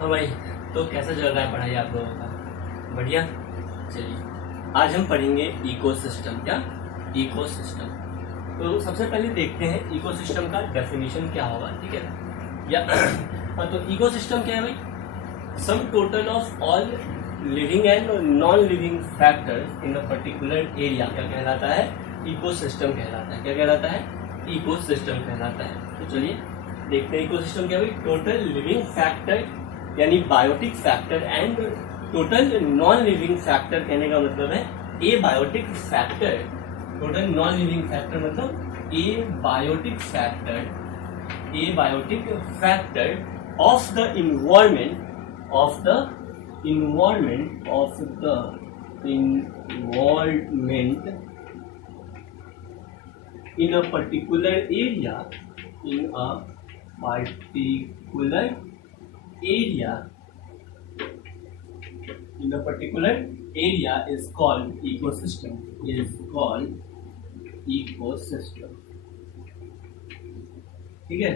हाँ भाई, तो कैसा चल रहा है पढ़ाई आप लोगों का? बढ़िया। चलिए, आज हम पढ़ेंगे इकोसिस्टम। क्या? इकोसिस्टम। तो सबसे पहले देखते हैं इकोसिस्टम का डेफिनेशन क्या होगा, ठीक है ना? या हाँ, तो इकोसिस्टम क्या है भाई? सम total of all living and non living factors in a particular area क्या कहलाता है? इकोसिस्टम कहलाता है। क्या कहलाता है? इकोसिस्टम कहलाता है। तो चलिए देखते हैं इकोसिस्टम क्या भाई? टोटल लिविंग फैक्टर यानी biotic factor and total non living factor कहने का मतलब है a biotic factor. Total non living factor मतलब a biotic factor of the environment in a particular area is called ecosystem. ठीक है?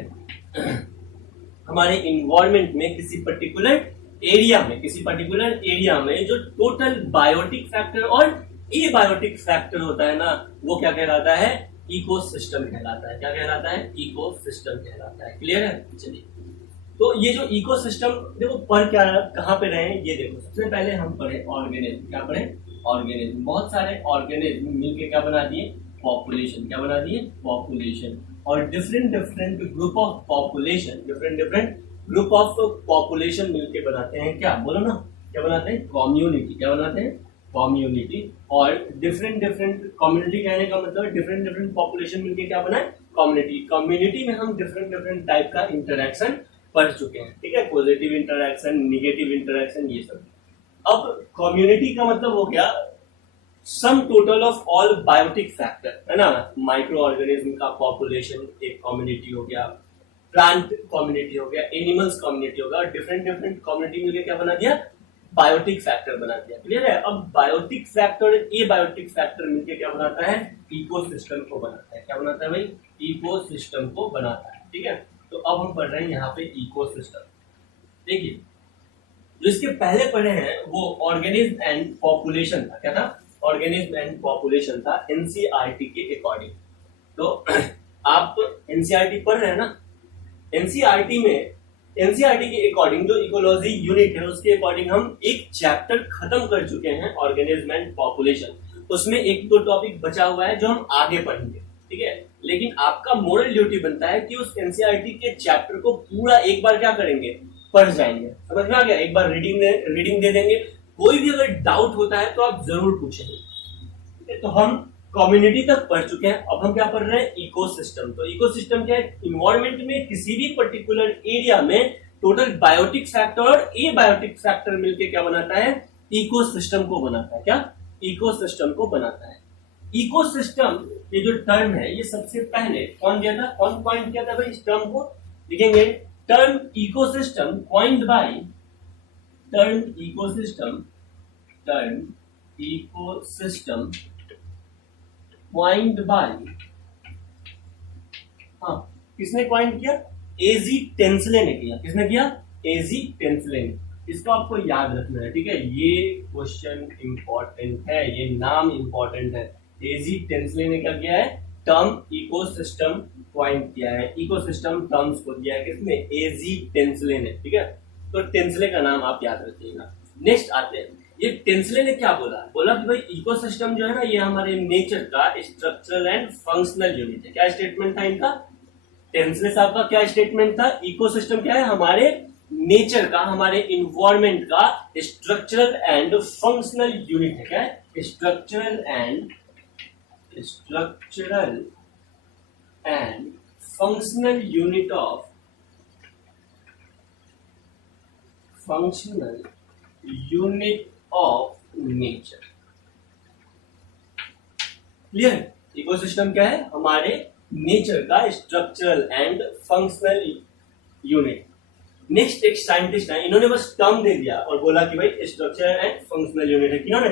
हमारे इन्वायरमेंट में किसी पर्टिकुलर एरिया में जो टोटल बायोटिक फैक्टर और एबायोटिक फैक्टर होता है ना, वो क्या कहलाता है? इकोसिस्टम कहलाता है। क्या कहलाता है? इकोसिस्टम कहलाता है। क्लियर है? चलिए, तो ये जो इकोसिस्टम देखो पढ़ क्या कहाँ पे रहे, ये देखो। सबसे पहले हम पढ़े ऑर्गेनिज्म। क्या पढ़े? ऑर्गेनिज्म। बहुत सारे ऑर्गेनिज्म मिलके क्या बना दिए? पॉपुलेशन। क्या बना दिए? पॉपुलेशन। और डिफरेंट ग्रुप ऑफ पॉपुलेशन मिलके बनाते हैं क्या? बोलो ना, क्या बनाते हैं? कम्युनिटी। क्या बनाते हैं? कम्युनिटी। और डिफरेंट कम्युनिटी कहने का मतलब डिफरेंट पॉपुलेशन मिलके क्या बनाए? कम्युनिटी। कम्युनिटी में हम डिफरेंट टाइप का इंटरेक्शन पढ़ चुके हैं, ठीक है? पॉजिटिव इंटरेक्शन, निगेटिव इंटरेक्शन, ये सब। अब कम्युनिटी का मतलब हो गया sum total of all biotic factor, है ना? माइक्रो ऑर्गेनिज्म का पॉपुलेशन एक कम्युनिटी हो गया, प्लांट कम्युनिटी हो गया, एनिमल्स कम्युनिटी हो गया, डिफरेंट कम्युनिटी मिलकर क्या बना दिया? बायोटिक फैक्टर बना दिया। क्लियर है? अब बायोटिक फैक्टर ए बायोटिक फैक्टर मिलकर क्या बनाता है? इकोसिस्टम को बनाता है। क्या बनाता है भाई? इकोसिस्टम को बनाता है। ठीक है? तो अब हम पढ़ रहे हैं यहाँ पे इकोसिस्टम। देखिए, जो इसके पहले पढ़े हैं वो ऑर्गेनिज्म एंड पॉपुलेशन था। क्या था? ऑर्गेनिज्म एंड पॉपुलेशन था एनसीईआरटी के अकॉर्डिंग। तो आप एनसीईआरटी पढ़ रहे हैं ना? एनसीईआरटी के अकॉर्डिंग जो इकोलॉजी यूनिट है उसके अकॉर्डिंग हम एक चैप्टर खत्म कर चुके हैं, ऑर्गेनिज्म एंड पॉपुलेशन। उसमें एक दो टॉपिक बचा हुआ है जो हम आगे पढ़ेंगे, ठीक है? लेकिन आपका मोरल ड्यूटी बनता है कि उस एनसीईआरटी के चैप्टर को पूरा एक बार क्या करेंगे? पढ़ जाएंगे। समझ में आ गया? एक बार रीडिंग दे देंगे। कोई भी अगर डाउट होता है तो आप जरूर पूछेंगे। तो हम कम्युनिटी तक पढ़ चुके हैं, अब हम क्या पढ़ रहे हैं? इकोसिस्टम। तो इकोसिस्टम क्या है? इन्वायरमेंट में किसी भी पर्टिकुलर एरिया में टोटल बायोटिक फैक्टर और एबायोटिक फैक्टर मिलके क्या बनाता है? इकोसिस्टम को बनाता है। क्या? इकोसिस्टम को बनाता है। इकोसिस्टम ये जो टर्म है ये सबसे पहले कौन दिया था? कौन पॉइंट किया था भाई इस टर्म को? लिखेंगे टर्म इकोसिस्टम पॉइंट बाय हाँ, किसने पॉइंट किया? एजी टेंसले ने किया। किसने किया? एजी टेंसले ने। इसको आपको याद रखना है, ठीक है? ये क्वेश्चन इंपॉर्टेंट है, ये नाम इंपॉर्टेंट है। एजी टेंसले ने क्या किया है? टर्म इकोसिस्टम पॉइंट किया है। इकोसिस्टम टर्म्स को दिया है किसने? एजी टेंसले ने, ठीक है? तो टेंसले का नाम आप याद रखिएगा। नेक्स्ट आते हैं, ये टेंसले ने क्या बोला? बोला कि भाई इकोसिस्टम जो है ना ये हमारे नेचर का स्ट्रक्चरल एंड फंक्शनल यूनिट है। क्या स्टेटमेंट था इनका? टेंसले साहब का क्या स्टेटमेंट था? इकोसिस्टम क्या है? हमारे नेचर का, हमारे इन्वायरमेंट का स्ट्रक्चरल एंड फंक्शनल यूनिट है। क्या? Structural and functional unit of nature. Clear? Ecosystem क्या है? हमारे नेचर का structural and functional unit. Next एक साइंटिस्ट है, इन्होंने बस टर्म दे दिया और बोला कि भाई स्ट्रक्चरल एंड फंक्शनल यूनिट है। किन्होंने?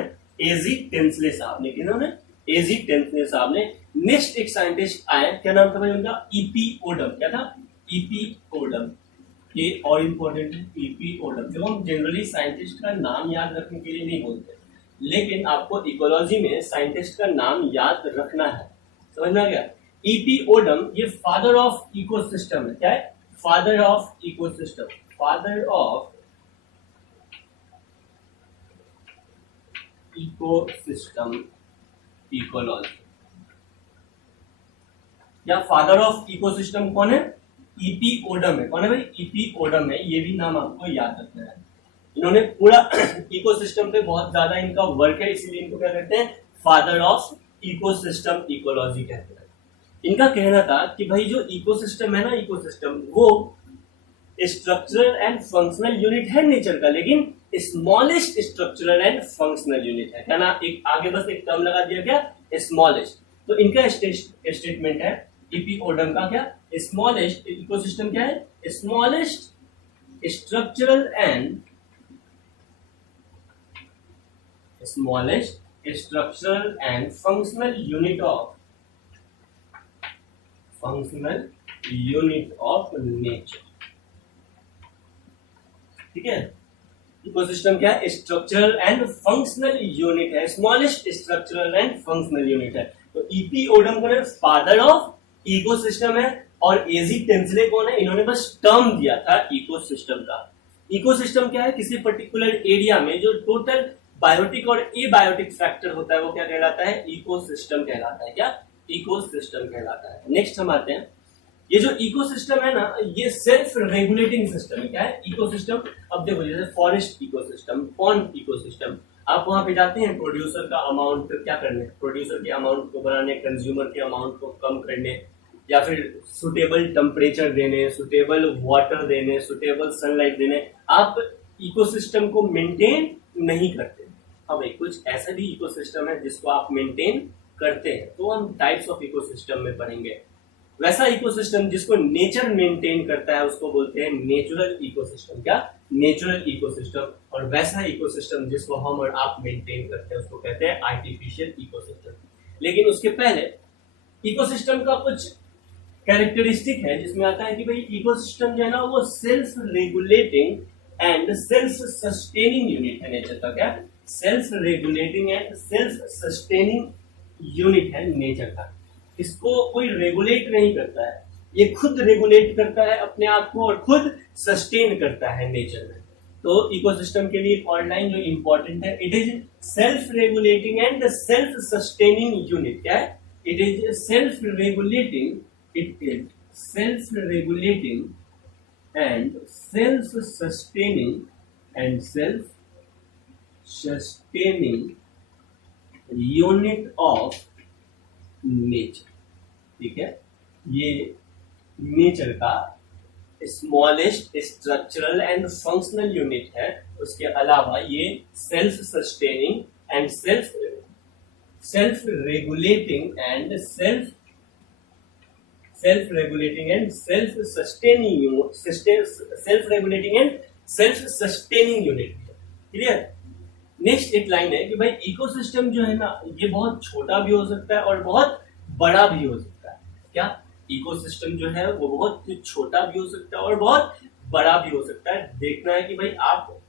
एजी टेंसले साहब ने। किन्होंने? एजी टेंसले साहब ने। नेक्स्ट एक साइंटिस्ट आए, क्या नाम था भाई उनका? EP Odum. क्या था? EP Odum. ये और इम्पोर्टेंट है ईपीओडम। देखो हम जनरली साइंटिस्ट का नाम याद रखने के लिए नहीं बोलते, लेकिन आपको इकोलॉजी में साइंटिस्ट का नाम याद रखना है, समझ में आ गया। ईपीओडम ये फादर ऑफ इकोसिस्टम है। क्या है? Father of ecosystem, father of ecosystem ecology. या फादर ऑफ इकोसिस्टम कौन है? ईपीओडम है। कौन है भाई? ईपीओडम है। ये भी नाम आपको याद रखना है। इन्होंने पूरा इकोसिस्टम पे बहुत ज्यादा इनका वर्क है, इसीलिए इनको क्या कहते हैं? फादर ऑफ इकोसिस्टम इकोलॉजी कहते हैं। इनका कहना था कि भाई जो इकोसिस्टम है ना, इकोसिस्टम वो स्ट्रक्चरल एंड फंक्शनल यूनिट है नेचर का, लेकिन smallest structural and functional unit है। क्या ना, एक आगे बस एक टर्म लगा दिया क्या? स्मॉलेस्ट। तो इनका स्टेटमेंट है ईपीओडम का क्या? स्मॉलेस्ट इकोसिस्टम क्या है? Smallest structural and functional unit of nature. ठीक है, इकोसिस्टम क्या है? स्ट्रक्चरल एंड फंक्शनल यूनिट है, smallest structural and functional unit है। तो ईपीओडम कौन है? फादर ऑफ इकोसिस्टम है। और एजी टेंसले कौन है? इन्होंने बस टर्म दिया था इकोसिस्टम का। इकोसिस्टम क्या है? किसी पर्टिकुलर एरिया में जो टोटल बायोटिक और एबायोटिक फैक्टर होता है वो क्या कहलाता है? इकोसिस्टम कहलाता है। क्या? इकोसिस्टम कहलाता है। नेक्स्ट हम आते हैं, ये जो इकोसिस्टम है ना, ये सेल्फ रेगुलेटिंग सिस्टम है। क्या है? इकोसिस्टम। अब देखो जैसे फॉरेस्ट इकोसिस्टम, पॉन्ड इकोसिस्टम, आप वहां पे जाते हैं प्रोड्यूसर का अमाउंट क्या करने, प्रोड्यूसर के अमाउंट को बढ़ाने, कंज्यूमर के अमाउंट को कम करने, या फिर सुटेबल टेम्परेचर देने, सुटेबल वाटर देने, सुटेबल सनलाइट देने, आप इकोसिस्टम को मेंटेन नहीं करते। अब कुछ ऐसा भी इकोसिस्टम है जिसको आप मेंटेन करते हैं, तो हम टाइप्स ऑफ इकोसिस्टम में पढ़ेंगे। वैसा इकोसिस्टम जिसको नेचर मेंटेन करता है उसको बोलते हैं नेचुरल इकोसिस्टम। क्या? Natural ecosystem. और वैसा इकोसिस्टम जिसको हम और आप मेंटेन करते हैं उसको कहते हैं आर्टिफिशियल इकोसिस्टम। लेकिन उसके पहले इकोसिस्टम का कुछ कैरेक्टरिस्टिक है जिसमें आता है कि भाई इकोसिस्टम जो है ना वो self regulating and self sustaining unit है नेचर का। क्या? Self regulating and self sustaining unit है नेचर का। इसको कोई रेगुलेट नहीं करता है, ये खुद रेगुलेट करता है अपने आप को और खुद सस्टेन करता है नेचर में। तो इकोसिस्टम के लिए और लाइन जो इंपॉर्टेंट है, it is self regulating and self sustaining unit. क्या है? It is self regulating, it is self regulating and self sustaining unit of nature. ठीक है, ये नेचर का smallest structural and functional unit है। उसके अलावा ये self sustaining and self regulating and self sustaining unit. Clear? Next एक line है कि भाई इकोसिस्टम जो है ना ये बहुत छोटा भी हो सकता है और बहुत बड़ा भी हो सकता है। क्या? इकोसिस्टम जो है वो बहुत छोटा भी हो सकता है और बहुत बड़ा भी हो सकता है। देखना है कि भाई आप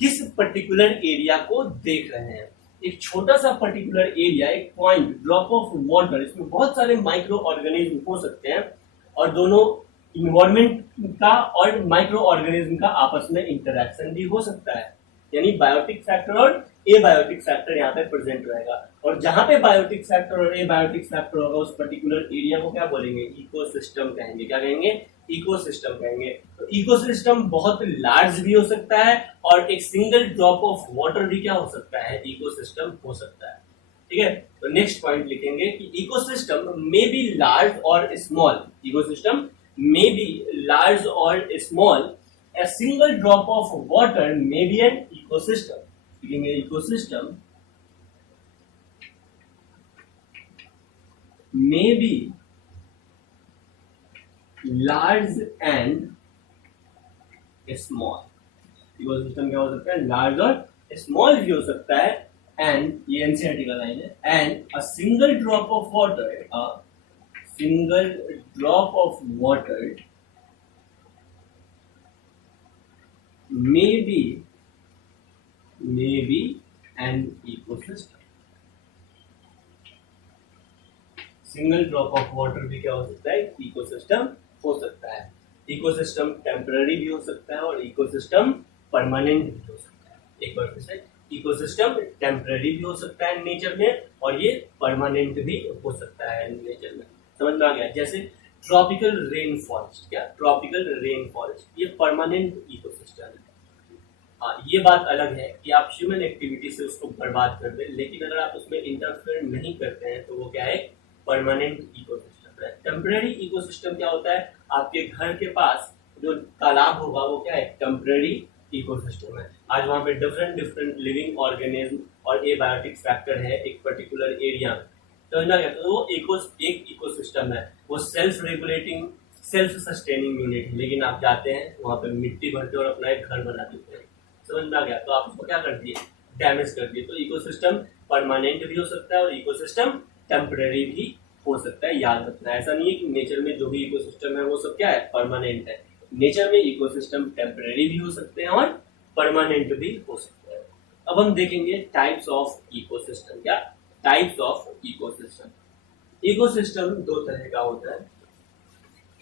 किस पर्टिकुलर एरिया को देख रहे हैं। एक छोटा सा पर्टिकुलर एरिया, एक पॉइंट, ड्रॉप ऑफ वाटर, इसमें बहुत सारे माइक्रो ऑर्गेनिज्म हो सकते हैं और दोनों इन्वायरमेंट का और माइक्रो ऑर्गेनिज्म का आपस में इंटरेक्शन भी हो सकता है। यानी बायोटिक फैक्टर और एबायोटिक फैक्टर यहाँ पे प्रेजेंट रहेगा। और जहां पे बायोटिक फैक्टर और एबायोटिक फैक्टर होगा उस पर्टिकुलर एरिया को क्या बोलेंगे? इकोसिस्टम कहेंगे। क्या कहेंगे? इकोसिस्टम कहेंगे। तो इकोसिस्टम बहुत लार्ज भी हो सकता है और एक सिंगल ड्रॉप ऑफ वाटर भी क्या हो सकता है? इकोसिस्टम हो सकता है। ठीक है, तो नेक्स्ट पॉइंट लिखेंगे कि इकोसिस्टम मे बी लार्ज और small. Ecosystem may be large और small, a single drop of water may be an ecosystem. Ecosystem may be large and small. Ecosystem क्या हो सकता है? लार्ज और स्मॉल भी हो सकता है। एंड ये एनसीईआरटी का लाइन है, and a single drop of water may be an ecosystem. Single drop of water भी क्या हो सकता है, इकोसिस्टम हो सकता है। इकोसिस्टम टेम्पररी भी हो सकता है और इकोसिस्टम परमानेंट भी हो सकता है। एक बार फिर से, इकोसिस्टम टेम्पररी भी हो सकता है नेचर में और ये परमानेंट भी हो सकता है नेचर में। समझ में आ गया? जैसे ट्रॉपिकल रेन फॉरेस्ट, क्या ट्रॉपिकल रेन फॉरेस्ट ये परमानेंट इकोसिस्टम है। हाँ, ये बात अलग है कि आप ह्यूमन एक्टिविटी से उसको बर्बाद कर दें, लेकिन अगर आप उसमें इंटरफेयर नहीं करते हैं तो वो क्या है, परमानेंट इकोसिस्टम है। टेम्पररी इकोसिस्टम क्या होता है, आपके घर के पास जो तालाब होगा वो क्या है, टेम्पररी इकोसिस्टम है। आज वहाँ पे डिफरेंट डिफरेंट लिविंग ऑर्गेनिज्म और एबायोटिक फैक्टर है एक पर्टिकुलर एरिया में, समझना गया? तो वो एक इकोसिस्टम है, वो self regulating self sustaining unit है। लेकिन आप जाते हैं वहाँ पे मिट्टी भरते और अपना एक घर बना देते हैं, समझ में आ गया? तो आप उसको क्या कर दिए, डैमेज कर दिए। तो इकोसिस्टम परमानेंट भी हो सकता है और इकोसिस्टम टेम्पररी भी हो सकता है। याद रखना, ऐसा नहीं है कि नेचर में जो भी इकोसिस्टम है वो सब क्या है, परमानेंट है। नेचर में इकोसिस्टम टेम्पररी भी हो सकते हैं और परमानेंट भी हो सकते हैं। अब हम देखेंगे टाइप्स ऑफ इकोसिस्टम। क्या टाइप्स ऑफ इकोसिस्टम? इकोसिस्टम दो तरह का होता है,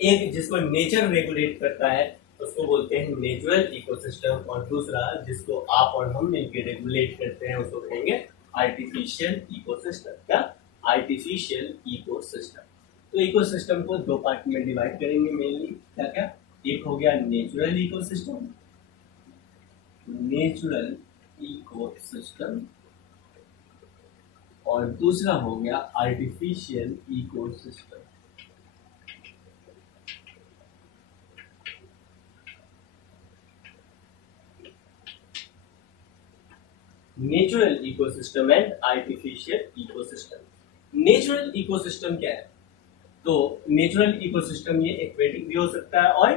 एक जिसको नेचर रेगुलेट करता है उसको बोलते हैं नेचुरल इकोसिस्टम, और दूसरा जिसको आप और हम मिलकर रेगुलेट करते हैं उसको कहेंगे आर्टिफिशियल इकोसिस्टम। क्या आर्टिफिशियल इकोसिस्टम? तो इकोसिस्टम को दो पार्ट में डिवाइड करेंगे मेनली। क्या क्या? एक हो गया नेचुरल इकोसिस्टम, नेचुरल इकोसिस्टम, और दूसरा हो गया artificial ecosystem. Natural ecosystem and artificial ecosystem. Natural ecosystem क्या है? तो नेचुरल इकोसिस्टम ये एक्वेटिक भी हो सकता है और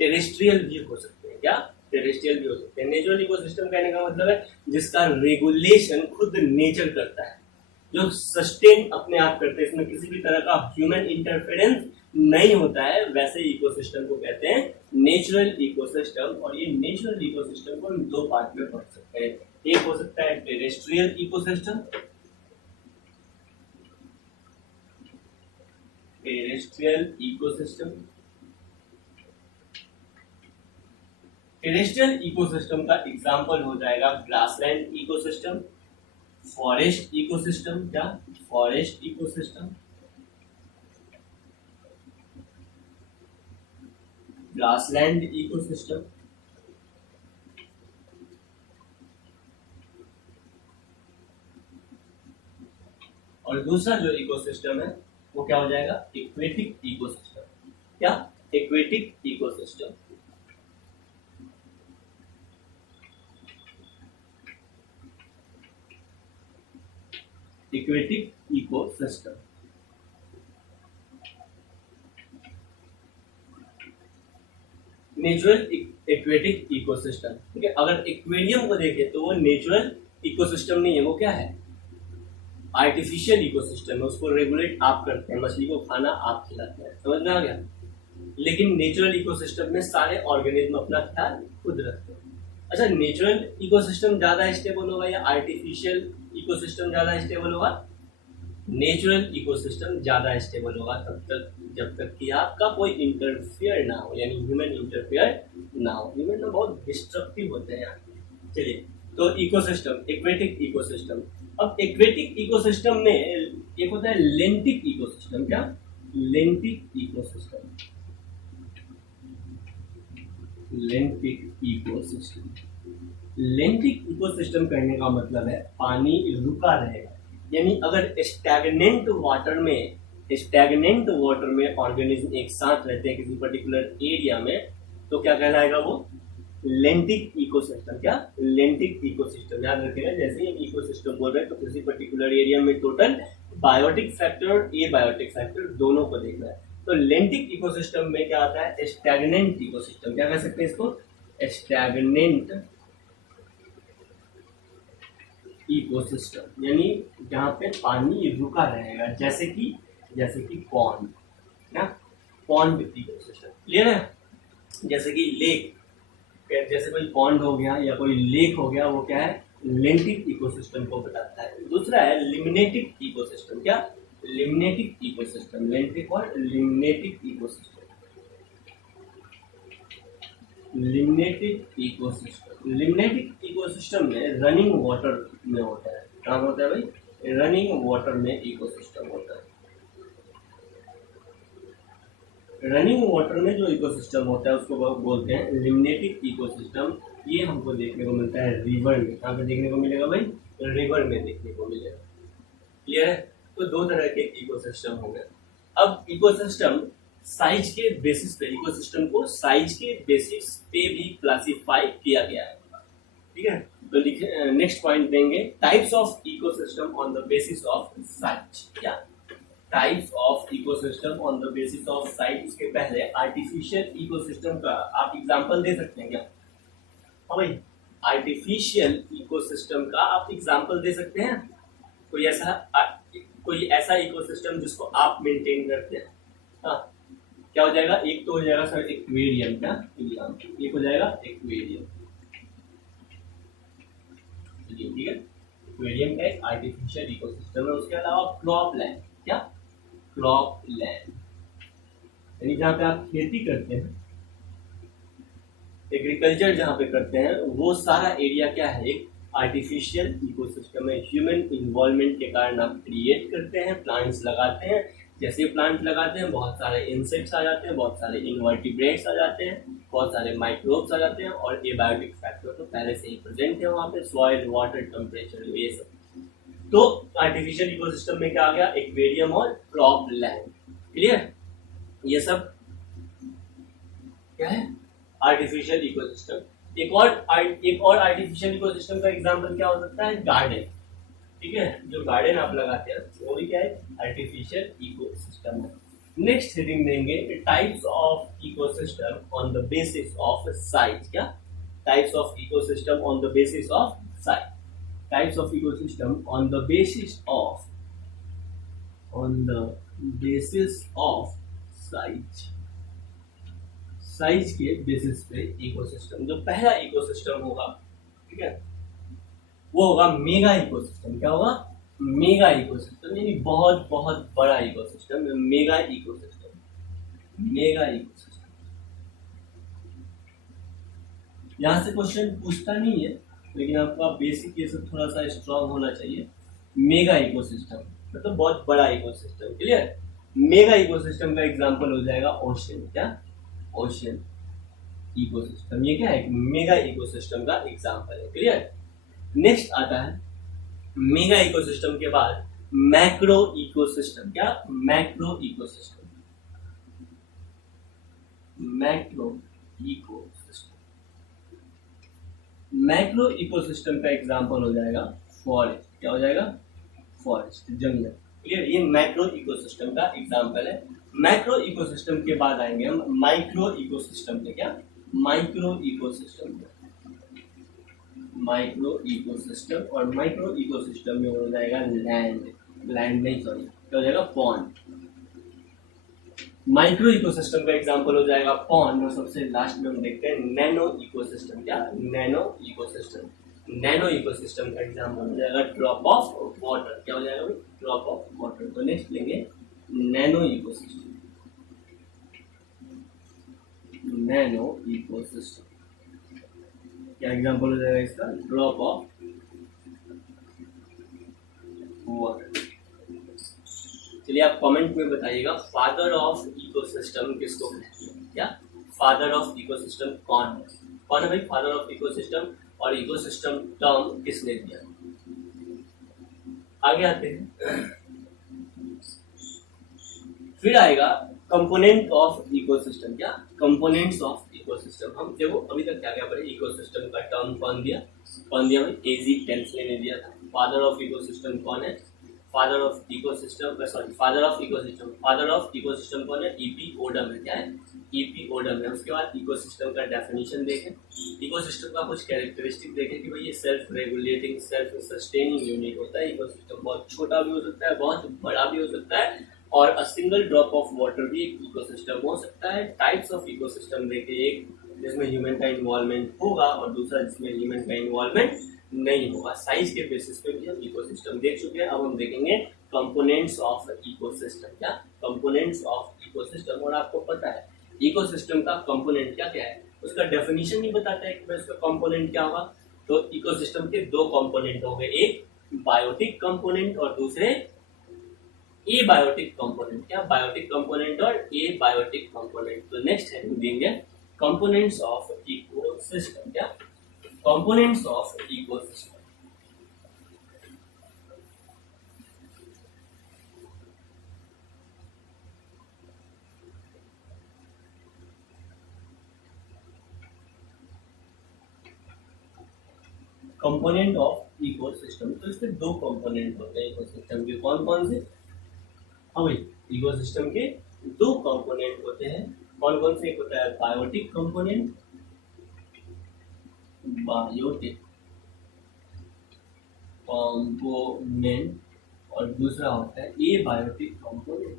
टेरेस्ट्रियल भी हो सकते हैं। क्या टेरेस्ट्रियल भी हो सकते हैं। नेचुरल इकोसिस्टम कहने का मतलब है जिसका रेगुलेशन खुद नेचर करता है, जो सस्टेन अपने आप करते हैं, इसमें किसी भी तरह का ह्यूमन इंटरफेरेंस नहीं होता है, वैसे इकोसिस्टम को कहते हैं नेचुरल इकोसिस्टम। और ये नेचुरल इकोसिस्टम को हम दो पार्ट में पढ़ सकते हैं। एक हो सकता है terrestrial ecosystem, terrestrial ecosystem. Terrestrial ecosystem का एग्जांपल हो जाएगा ग्रासलैंड इकोसिस्टम, फॉरेस्ट इकोसिस्टम। क्या फॉरेस्ट इकोसिस्टम, ग्रासलैंड इकोसिस्टम, और दूसरा जो इकोसिस्टम है वो क्या हो जाएगा, एक्वेटिक इकोसिस्टम। क्या aquatic ecosystem. Aquatic ecosystem natural aquatic ecosystem. ठीक है, अगर एक्वेरियम को देखें तो वो नेचुरल इकोसिस्टम नहीं है, वो क्या है, आर्टिफिशियल इकोसिस्टम है। उसको रेगुलेट आप करते हैं, मछली को खाना आप खिलाते हैं, समझ में आ गया? लेकिन नेचुरल इकोसिस्टम में सारे ऑर्गेनिज्म अपना ख्याल खुद रखते हैं। अच्छा, नेचुरल इकोसिस्टम ज्यादा स्टेबल होगा या आर्टिफिशियल इकोसिस्टम ज्यादा स्टेबल होगा? नेचुरल इकोसिस्टम ज्यादा स्टेबल होगा तब तक जब तक कि आपका कोई इंटरफेयर ना हो, यानी ह्यूमन इंटरफेयर ना हो। ह्यूमन तो बहुत डिस्ट्रक्टिव होते हैं यार। चलिए, तो इकोसिस्टम, एक्वेटिक इकोसिस्टम। अब एक्वेटिक इकोसिस्टम में एक होता है लेंटिक इकोसिस्टम। क्या लेंटिक इकोसिस्टम, लेंटिक इकोसिस्टम। लेंटिक इकोसिस्टम कहने का मतलब है पानी रुका रहेगा, यानी अगर स्टैग्नेंट वाटर में ऑर्गेनिज्म एक साथ रहते हैं किसी पर्टिकुलर एरिया में, तो क्या कहलाएगा वो, लेंटिक इकोसिस्टम। क्या लेंटिक इकोसिस्टम, याद रखिएगा। जैसे ही इकोसिस्टम बोल रहे हैं तो किसी पर्टिकुलर एरिया में टोटल बायोटिक फैक्टर और एबायोटिक फैक्टर दोनों को देखना है। तो लेंटिक इकोसिस्टम में क्या आता है, स्टैग्नेंट इकोसिस्टम। क्या कह सकते हैं इसको, स्टैग्नेंट इकोसिस्टम, यानी जहाँ पे पानी रुका रहेगा, जैसे कि पॉन्ड। ना पॉन्ड इकोसिस्टम, क्लियर है? जैसे कि लेक, जैसे कोई पॉन्ड हो गया या कोई लेक हो गया, वो क्या है, लेंटिक इकोसिस्टम को बताता है। दूसरा है लिम्नेटिक इकोसिस्टम। क्या? Limnetic ecosystem. लेंटिक और limnetic ecosystem. Limnetic ecosystem, limnetic ecosystem में रनिंग वाटर में होता है। कहाँ होता है भाई? रनिंग वाटर में इकोसिस्टम होता है। रनिंग वाटर में जो इकोसिस्टम होता है उसको बोलते हैं लिम्नेटिक इकोसिस्टम। ये हमको देखने को मिलता है रिवर में। कहाँ पे देखने को मिलेगा भाई? रिवर में देखने को मिलेगा। क्लियर है? तो दो तरह के इकोसिस्टम हो गए। अब इकोसिस्टम साइज के बेसिस पे, इकोसिस्टम को साइज के बेसिस पे भी क्लासिफाई किया गया है। ठीक है, तो लिखे नेक्स्ट पॉइंट देंगे, types of ecosystem on the basis of size. क्या? Types of ecosystem on the basis of size. उसके पहले आर्टिफिशियल इकोसिस्टम का आप एग्जांपल दे सकते हैं क्या? हाँ भाई, आर्टिफिशियल इकोसिस्टम का आप एग्जांपल दे सकते हैं? कोई ऐसा इकोसिस्टम जिसको आप मेंटेन करते हैं। हाँ, क्या हो जाएगा? एक तो हो जाएगा सर एक्वेरियम। क्या? एग्जांपल एक हो जाएगा एक्वेरियम। ठीक है, एक्वेरियम का एक आर्टिफिशियल इकोसिस्टम है। उसके अलावा क्रॉप लैंड। क्या? क्रॉप लैंड यानी जहाँ पे आप खेती करते हैं, एग्रीकल्चर जहाँ पे करते हैं, वो सारा एरिया क्या है? एक आर्टिफिशियल इकोसिस्टम है। ह्यूमन इन्वॉल्वमेंट के कारण आप क्रिएट करते हैं, प्लांट्स लगाते हैं। जैसे प्लांट लगाते हैं बहुत सारे इंसेक्ट्स आ जाते हैं, बहुत सारे इनवर्टिब्रेट्स आ जाते हैं, बहुत सारे माइक्रोब्स आ जाते हैं, और एबायोटिक फैक्टर तो पहले से ही प्रेजेंट है वहाँ पे, सॉइल, वाटर, टेम्परेचर, ये सब। तो आर्टिफिशियल इकोसिस्टम में क्या आ गया? एक्वेरियम और क्रॉप लैंड। क्लियर? ये सब क्या है? Artificial ecosystem. एक और आर्टिफिशियल इकोसिस्टम का एग्जांपल क्या हो सकता है? गार्डन। ठीक है, जो गार्डन आप लगाते हैं वो भी क्या है? आर्टिफिशियल इकोसिस्टम है। नेक्स्ट हेडिंग देंगे, types of ecosystem on the basis of size. क्या? Types of ecosystem on the basis of size. Types of ecosystem on the basis of size. Size के बेसिस पे इकोसिस्टम। जो पहला ecosystem होगा, ठीक है, वो होगा मेगा इकोसिस्टम। क्या होगा? मेगा इकोसिस्टम, यानी बहुत बहुत बड़ा ecosystem. Mega ecosystem, mega ecosystem. यहां से क्वेश्चन पूछता नहीं है, लेकिन आपका बेसिक ये सब थोड़ा सा स्ट्रांग होना चाहिए। मेगा इकोसिस्टम मतलब बहुत बड़ा इकोसिस्टम। क्लियर? मेगा इकोसिस्टम का एग्जांपल हो जाएगा ओशन। क्या? Ocean ecosystem. ये क्या है? मेगा इकोसिस्टम का एग्जांपल है। क्लियर? नेक्स्ट आता है मेगा इकोसिस्टम के बाद मैक्रो इकोसिस्टम। क्या? Macro ecosystem. Macro ecosystem. Macro ecosystem का एग्जांपल हो जाएगा फॉरेस्ट। क्या हो जाएगा? फॉरेस्ट, जंगल। क्लियर? ये मैक्रो इकोसिस्टम का एग्जांपल है। मैक्रो इकोसिस्टम के बाद आएंगे हम माइक्रो इकोसिस्टम पे। क्या? माइक्रो इकोसिस्टम पे। माइक्रो इकोसिस्टम, और माइक्रो इकोसिस्टम में हो जाएगा लैंड नहीं, सॉरी, क्या हो जाएगा? पॉन्ड। माइक्रो इकोसिस्टम का एग्जांपल हो जाएगा पॉन्ड, और सबसे लास्ट में हम देखते हैं नैनो इकोसिस्टम। क्या? Nano ecosystem. नैनो इकोसिस्टम का एग्जांपल हो जाएगा ड्रॉप ऑफ वाटर। क्या हो जाएगा? Drop of water. तो नेक्स्ट लेंगे नैनो इकोसिस्टम। नैनो इकोसिस्टम क्या एग्जांपल हो जाएगा इसका? Drop of water. चलिए आप कमेंट में बताइएगा फादर ऑफ इकोसिस्टम किसको कहते हैं? क्या? फादर ऑफ इकोसिस्टम कौन है? कौन है भाई फादर ऑफ इकोसिस्टम? और इकोसिस्टम टर्म किसने दिया? आगे आते हैं। फिर आएगा कंपोनेंट ऑफ इकोसिस्टम। क्या? Components of ecosystem. हम देखो अभी तक क्या क्या पढ़े? इकोसिस्टम का टर्म कौन दिया भाई? एजी टेंसले ने दिया था। फादर ऑफ इकोसिस्टम कौन है? Father of ecosystem, sorry, father of ecosystem, father of ecosystem कौन है? ईपी ओडम है। क्या है? ईपी ओडम है। उसके बाद इकोसिस्टम का डेफिनेशन देखें, इकोसिस्टम का कुछ कैरेक्टरिस्टिक देखें कि भाई ये self regulating, self sustaining unit होता है। इकोसिस्टम बहुत छोटा भी हो सकता है, बहुत बड़ा भी हो सकता है, और a single drop of water भी एक इकोसिस्टम हो सकता है। टाइप्स ऑफ इकोसिस्टम देखें, एक जिसमें ह्यूमन का इन्वॉल्वमेंट होगा और दूसरा जिसमें ह्यूमन का इन्वॉल्वमेंट नहीं होगा। साइज के बेसिस पे भी हम इकोसिस्टम देख चुके हैं। अब हम देखेंगे कंपोनेंट्स ऑफ इकोसिस्टम। क्या कंपोनेंट्स ऑफ इकोसिस्टम? और आपको पता है इकोसिस्टम का कंपोनेंट क्या क्या है, उसका डेफिनेशन ही बताता है कि उसका कंपोनेंट क्या होगा। तो इकोसिस्टम के दो कंपोनेंट हो गए, एक बायोटिक कंपोनेंट और दूसरे ए बायोटिक कंपोनेंट। क्या बायोटिक कंपोनेंट और ए बायोटिक कंपोनेंट। तो नेक्स्ट है देंगे कंपोनेंट्स ऑफ इकोसिस्टम। क्या components of ecosystem? Component of ecosystem, तो इसके दो कंपोनेंट होते हैं इकोसिस्टम के। कौन कौन से? हाँ भाई, इकोसिस्टम के दो कंपोनेंट होते हैं। कौन कौन से? एक होता है बायोटिक कंपोनेंट, बायोटिक कंपोनेंट, और दूसरा होता है a biotic component.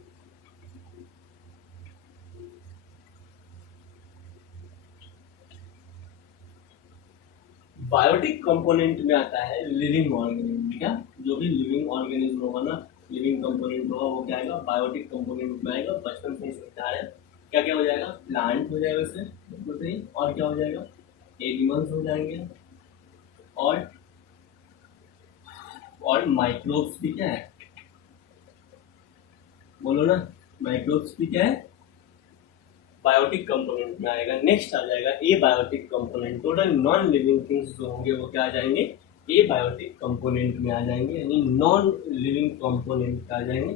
Biotic component में आता है लिविंग ऑर्गेनिज्म। क्या जो भी लिविंग ऑर्गेनिज्म होगा ना, लिविंग कंपोनेंट होगा, वो क्या आएगा? बायोटिक कंपोनेंट में आएगा। बचपन से ही समझा रहे हैं क्या क्या हो जाएगा? प्लांट हो जाएगा उससे बिल्कुल सही। और क्या हो जाएगा? एनिमल्स हो जाएंगे और माइक्रोब्स भी क्या है? बोलो ना, माइक्रोब्स भी क्या है? बायोटिक कंपोनेंट में आएगा। नेक्स्ट आ जाएगा abiotic component. Total non living things जो होंगे वो क्या आ जाएंगे? ए बायोटिक कंपोनेंट में आ जाएंगे, यानी नॉन लिविंग कंपोनेंट आ जाएंगे।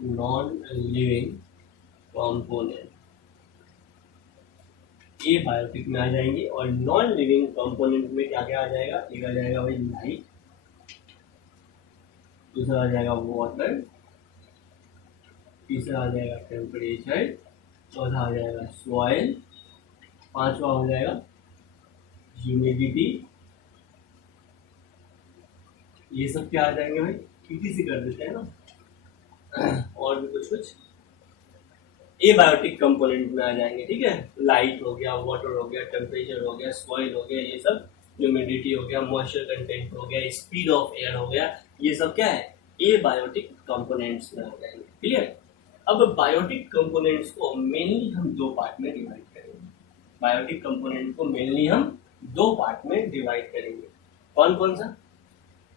Non living component abiotic में आ जाएंगे। और नॉन लिविंग कंपोनेंट में क्या क्या आ जाएगा? एक आ जाएगा भाई लाइट, दूसरा आ जाएगा वाटर, तीसरा आ जाएगा टेम्परेचर, चौथा आ जाएगा सॉइल, पांचवा हो जाएगा ह्यूमिडिटी। ये सब क्या आ जाएंगे भाई? टीटी से कर देते हैं ना। और भी कुछ कुछ ए बायोटिक कंपोनेंट में आ जाएंगे। ठीक है, लाइट हो गया, वाटर हो गया, टेम्परेचर हो गया, सॉइल हो गया, ये सब ह्यूमिडिटी हो गया, मॉइस्चर कंटेंट हो गया, स्पीड ऑफ एयर हो गया, ये सब क्या है? ए बायोटिक कंपोनेंट्स में आ जाएंगे। क्लियर? अब बायोटिक कंपोनेंट्स को मेनली हम दो पार्ट में डिवाइड करेंगे। बायोटिक कंपोनेंट को मेनली हम दो पार्ट में डिवाइड करेंगे। कौन कौन सा?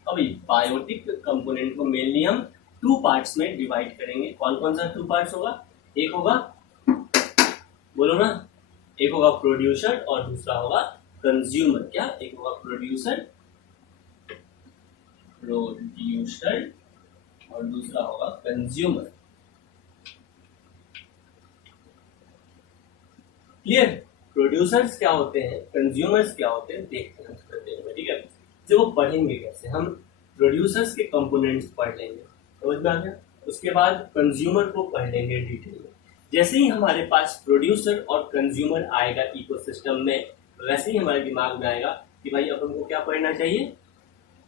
अभी बायोटिक कंपोनेंट को मेनली हम टू पार्ट्स में डिवाइड करेंगे। कौन कौन सा टू पार्ट्स होगा? एक होगा, बोलो ना, एक होगा प्रोड्यूसर और दूसरा होगा कंज्यूमर। क्या? एक होगा प्रोड्यूसर और दूसरा होगा कंज्यूमर। क्लियर? प्रोड्यूसर्स क्या होते हैं, कंज्यूमर्स क्या होते हैं, देखते हैं उसको डिटेल में। ठीक है, जब वो पढ़ेंगे कैसे, हम प्रोड्यूसर्स के कंपोनेंट्स पढ़ लेंगे, समझ में आ गया। उसके बाद कंज्यूमर को पढ़ लेंगे डिटेल में। जैसे ही हमारे पास प्रोड्यूसर और कंज्यूमर आएगा इकोसिस्टम में, वैसे ही हमारे दिमाग में आएगा कि भाई अब हमको क्या पढ़ना चाहिए?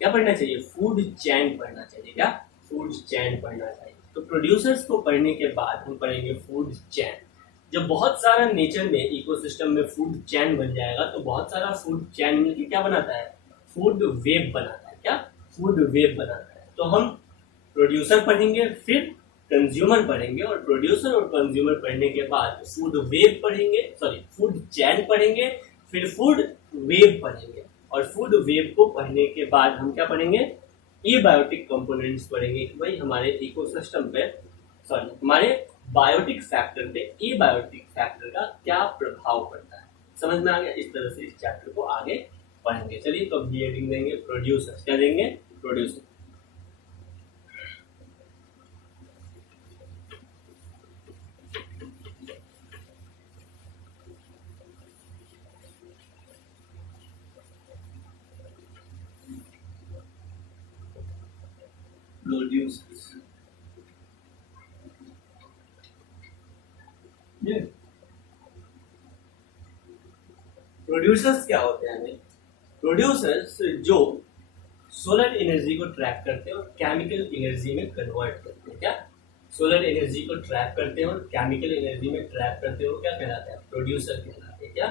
क्या पढ़ना चाहिए? फूड चेन पढ़ना चाहिए। क्या? फूड चेन पढ़ना चाहिए। तो प्रोड्यूसर्स को पढ़ने के बाद हम पढ़ेंगे फूड चेन। जब बहुत सारा नेचर में इकोसिस्टम में फूड चेन बन जाएगा, तो बहुत सारा फूड चेन मिलकर क्या बनाता है? फूड वेब बनाता है। क्या? फूड वेब बनाता है। तो हम प्रोड्यूसर पढ़ेंगे, फिर कंज्यूमर पढ़ेंगे, और प्रोड्यूसर और कंज्यूमर पढ़ने के बाद फूड वेब पढ़ेंगे, सॉरी फूड चेन पढ़ेंगे, फिर फूड वेब पढ़ेंगे। और फूड वेब को पढ़ने के बाद हम क्या पढ़ेंगे? ए बायोटिक कंपोनेंट्स पढ़ेंगे कि भाई हमारे इकोसिस्टम पे, सॉरी हमारे बायोटिक फैक्टर पे ए बायोटिक फैक्टर का क्या प्रभाव पड़ता है। समझ में आ गया? इस तरह से इस चैप्टर को आगे पढ़ेंगे। चलिए, तो अब हेडिंग देंगे प्रोड्यूसर। क्या देंगे? प्रोड्यूसर। प्रोड्यूसर्स, प्रोड्यूसर्स क्या होते हैं? प्रोड्यूसर्स जो सोलर एनर्जी को ट्रैप करते हैं और केमिकल एनर्जी में कन्वर्ट करते हैं। क्या? सोलर एनर्जी को ट्रैप करते हैं और केमिकल एनर्जी में ट्रैप करते हैं, वो क्या कहलाता है? प्रोड्यूसर कहलाते हैं। क्या?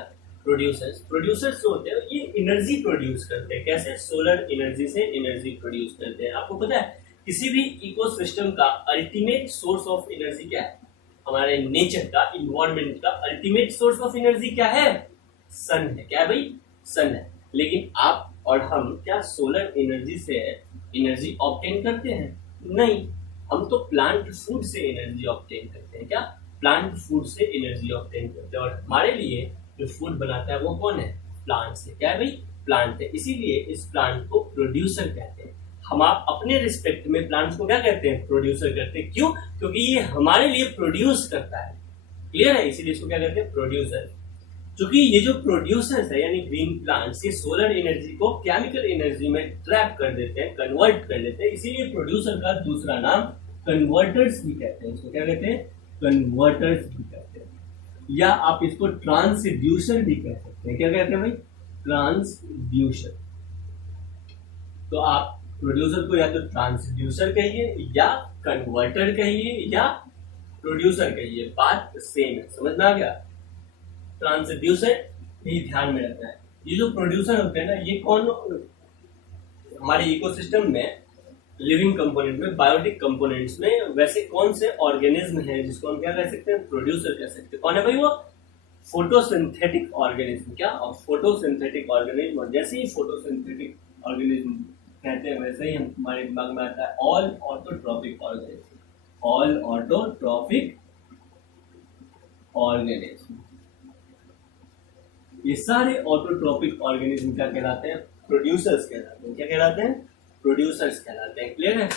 प्रोड्यूसर्स, प्रोड्यूसर्स जो होते हैं ये एनर्जी प्रोड्यूस करते हैं। कैसे? सोलर एनर्जी से एनर्जी प्रोड्यूस करते हैं। आपको पता है किसी भी इकोसिस्टम का अल्टीमेट सोर्स ऑफ एनर्जी क्या है? हमारे नेचर का, इन्वायरमेंट का अल्टीमेट सोर्स ऑफ एनर्जी क्या है? सन है। क्या है भाई? सन है। लेकिन आप और हम क्या सोलर एनर्जी से एनर्जी ऑब्टेन करते हैं? नहीं, हम तो प्लांट फूड से एनर्जी ऑब्टेन करते हैं। क्या? प्लांट फूड से एनर्जी ऑब्टेन करते हैं। और हमारे लिए जो फूड बनाता है वो कौन है? प्लांट से। क्या है भाई? प्लांट है। इसीलिए इस प्लांट को प्रोड्यूसर कहते हैं। हम आप अपने रिस्पेक्ट में प्लांट्स को क्या कहते हैं? प्रोड्यूसर कहते हैं। क्यों? क्योंकि ये हमारे लिए प्रोड्यूस करता है। क्लियर है? इसीलिए इसको क्या कहते हैं? प्रोड्यूसर। क्योंकि ये जो प्रोड्यूसर्स है यानी ग्रीन प्लांट्स, ये सोलर एनर्जी को केमिकल एनर्जी में ट्रैप कर देते हैं, कन्वर्ट कर देते हैं। इसीलिए प्रोड्यूसर का दूसरा नाम कन्वर्टर्स भी कहते हैं। इसको क्या कहते हैं? कन्वर्टर्स भी कहते हैं। या आप इसको ट्रांसड्यूसर भी कह सकते हैं। क्या कहते हैं भाई? ट्रांसड्यूसर। तो आप प्रोड्यूसर को या तो ट्रांसड्यूसर कहिए या कन्वर्टर कहिए या प्रोड्यूसर कहिए, बात सेम है। समझ में आ गया? ट्रांसड्यूसर भी ध्यान में रखना है। ये जो प्रोड्यूसर होते हैं ना, ये कौन हमारे इकोसिस्टम में लिविंग कंपोनेंट में, बायोटिक कंपोनेंट्स में वैसे कौन से ऑर्गेनिज्म है जिसको हम क्या कह सकते हैं? प्रोड्यूसर कह सकते हैं। कौन है भाई वो? Photosynthetic organism. क्या? और फोटोसिंथेटिक ऑर्गेनिज्म। और जैसे ही फोटोसिंथेटिक ऑर्गेनिज्म कहते हैं वैसे ही हमारे दिमाग में आता है all autotrophic organism. All autotrophic organism. ये सारे ऑटोट्रॉपिक ऑर्गेनिज्म क्या कहलाते हैं? प्रोड्यूसर्स कहलाते हैं। क्या कहलाते हैं? प्रोड्यूसर्स कहलाते हैं। क्लियर है?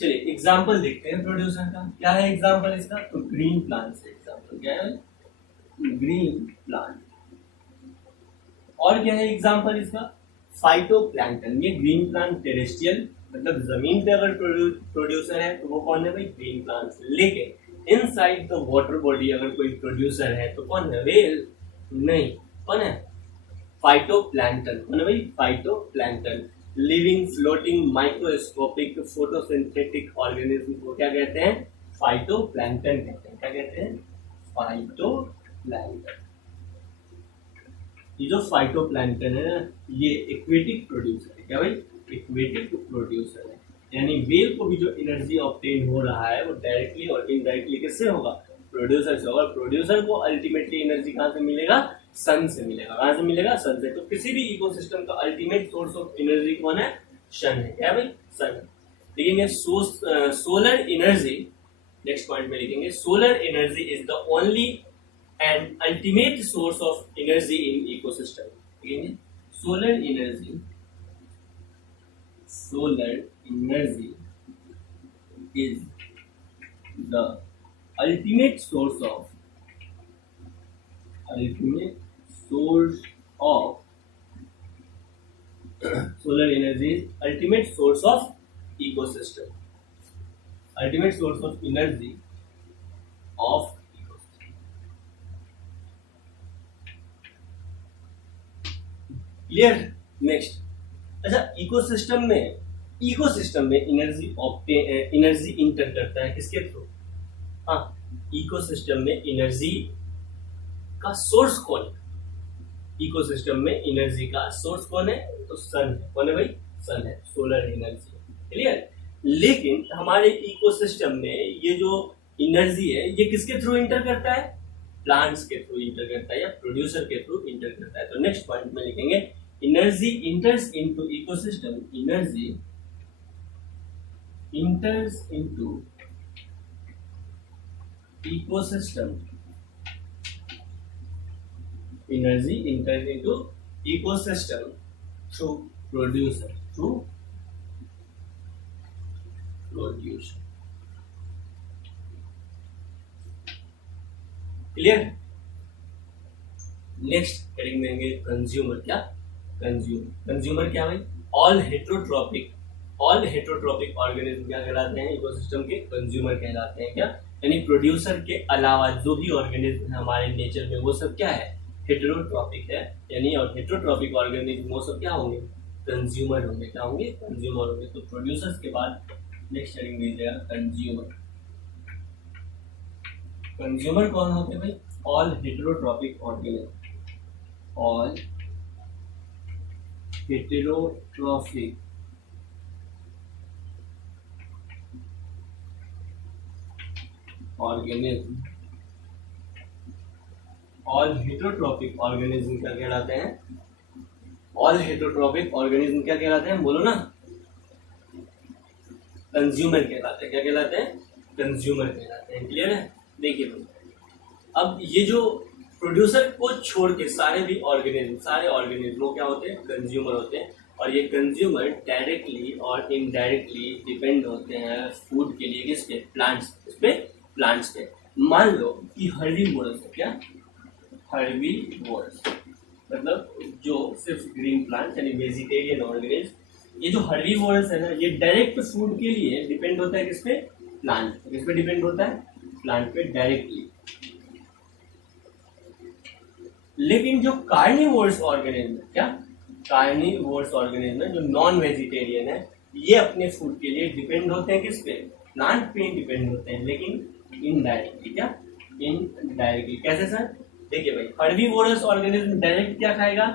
चलिए एग्जांपल देखते हैं प्रोड्यूसर का। क्या है एग्जांपल इसका? तो ग्रीन प्लांट से एग्जांपल क्या है? Green plant. और क्या है एग्जांपल इसका? फाइटोप्लैंक्टन। ये ग्रीन प्लांट टेरेस्ट्रियल, मतलब जमीन पे अगर प्रोड्यूसर है तो वो कौन है भाई? Green plants. लेकिन इनसाइड द वाटर बॉडी अगर कोई प्रोड्यूसर है तो कौन है? वेल? नहीं। कौन है? फाइटोप्लैंक्टन। कौन है भाई? Phytoplankton. Living, floating, microscopic, photosynthetic organism को क्या कहते हैं? फाइटोप्लैंक्टन कहते हैं। क्या कहते हैं? फाइटोप्लैंक्टन। ये जो फाइटोप्लैंक्टन है ये एक्वेटिक प्रोड्यूसर है। क्या भाई? एक्वेटिक प्रोड्यूसर है। यानी वेल को भी जो एनर्जी ऑब्टेन हो रहा है वो डायरेक्टली और इनडायरेक्टली किससे होगा? प्रोड्यूसर से होगा। प्रोड्यूसर को अल्टीमेटली एनर्जी कहां से मिलेगा? सन से मिलेगा। कहां से मिलेगा? सन से। तो किसी भी इकोसिस्टम का अल्टीमेट सोर्स ऑफ एनर्जी कौन है? सन है। क्या भाई? सन है। लेकिन ये सोलर एनर्जी, नेक्स्ट पॉइंट में लिखेंगे, solar energy is the only and ultimate source of energy in ecosystem. लिखेंगे solar energy is the ultimate source of solar energy is ultimate source of ecosystem. Ultimate source of energy of ecosystem. Clear? Next. अच्छा, ecosystem में energy inter करता है किसके through? हाँ, ecosystem में energy का source कौन है? इकोसिस्टम में एनर्जी का सोर्स कौन है? तो सन है। कौन है भाई? सन है। Solar energy. क्लियर? लेकिन हमारे इकोसिस्टम में ये जो एनर्जी है ये किसके थ्रू इंटर करता है? प्लांट्स के थ्रू इंटर करता है या प्रोड्यूसर के थ्रू इंटर करता है। तो नेक्स्ट पॉइंट में लिखेंगे energy इंटर्स into ecosystem. Energy enters into ecosystem. Energy enters into ecosystem through producer. Clear? Next heading देंगे कंज्यूमर। क्या? कंज्यूमर क्या भाई? ऑल हेट्रोट्रॉपिक ऑर्गेनिज्म क्या कहलाते हैं? इकोसिस्टम के कंज्यूमर कहलाते हैं। क्या? यानी प्रोड्यूसर के अलावा जो भी ऑर्गेनिज्म है हमारे नेचर में वो सब क्या है? हेट्रोट्रॉपिक है। यानी और हेट्रोट्रॉपिक ऑर्गेनिज्म वो सब क्या होंगे? कंज्यूमर होंगे। क्या होंगे? कंज्यूमर होंगे। तो प्रोड्यूसर्स के बाद नेक्स्ट हेडिंग दीजिएगा कंज्यूमर। कंज्यूमर कौन होते हैं भाई? All heterotrophic organism. और heterotrophic organism, all heterotrophic organism क्या कहलाते हैं? ऑल हेटेरोट्रॉफिक ऑर्गेनिज्म क्या कहलाते हैं? बोलो ना, कंज्यूमर कहलाते हैं। क्या कहलाते हैं? कंज्यूमर कहलाते हैं। क्लियर है? देखिए भाई, अब ये जो प्रोड्यूसर को छोड़ के सारे ऑर्गेनिज्म क्या होते हैं? कंज्यूमर होते हैं। और ये कंज्यूमर डायरेक्टली और इनडायरेक्टली डिपेंड होते हैं फूड के लिए किस पे? प्लांट्स पे। प्लांट्स पे मान लो कि हर्बीवोरस है। क्या? हर्बीवोरस मतलब जो सिर्फ ग्रीन प्लांट यानी वेजिटेरियन ऑर्गेनिज्म। ये जो हर्बीवोरस है ना, ये डायरेक्ट फूड के लिए डिपेंड होता है किस पे? प्लांट। किस पे डिपेंड होता है? प्लांट पे डायरेक्टली। लेकिन जो कार्निवोरस ऑर्गेनिज्म है, क्या? कार्निवोरस ऑर्गेनिज्म है जो नॉन वेजिटेरियन है, ये अपने फूड के लिए डिपेंड होते हैं किस पे? प्लांट पे डिपेंड होते हैं, लेकिन इनडायरेक्टली। क्या? इनडायरेक्टली। कैसे सर? देखिए भाई, हर्बीवोरस ऑर्गेनिज्म डायरेक्ट क्या खाएगा?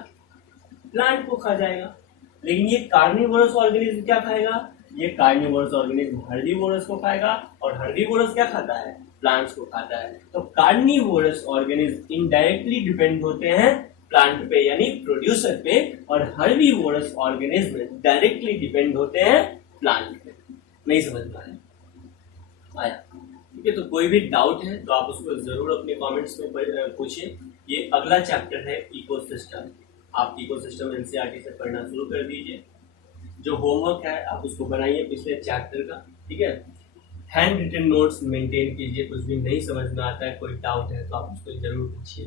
प्लांट को खा जाएगा। लेकिन ये कार्निवोरस ऑर्गेनिज्म क्या खाएगा? ये कार्निवोरस ऑर्गेनिज्म हर्बीवोरस को खाएगा, और हर्बीवोरस क्या खाता है? प्लांट्स को खाता है। तो कार्निवोरस ऑर्गेनिज्म इनडायरेक्टली डिपेंड होते हैं प्लांट पे यानी प्रोड्यूसर पे, और हर्बीवोरस ऑर्गेनिज्म डायरेक्टली डिपेंड होते हैं प्लांट पे। नहीं समझ में आया? ठीक है, तो कोई भी डाउट है तो आप उसको जरूर अपने कमेंट्स में पूछिए। ये अगला चैप्टर है इकोसिस्टम। आप इकोसिस्टम एनसीईआरटी से पढ़ना शुरू कर दीजिए। जो होमवर्क है आप उसको बनाइए पिछले चैप्टर का। ठीक है, हैंड रिटन नोट्स मेंटेन कीजिए। कुछ भी नहीं समझ में आता है, कोई डाउट है तो आप उसको जरूर पूछिए।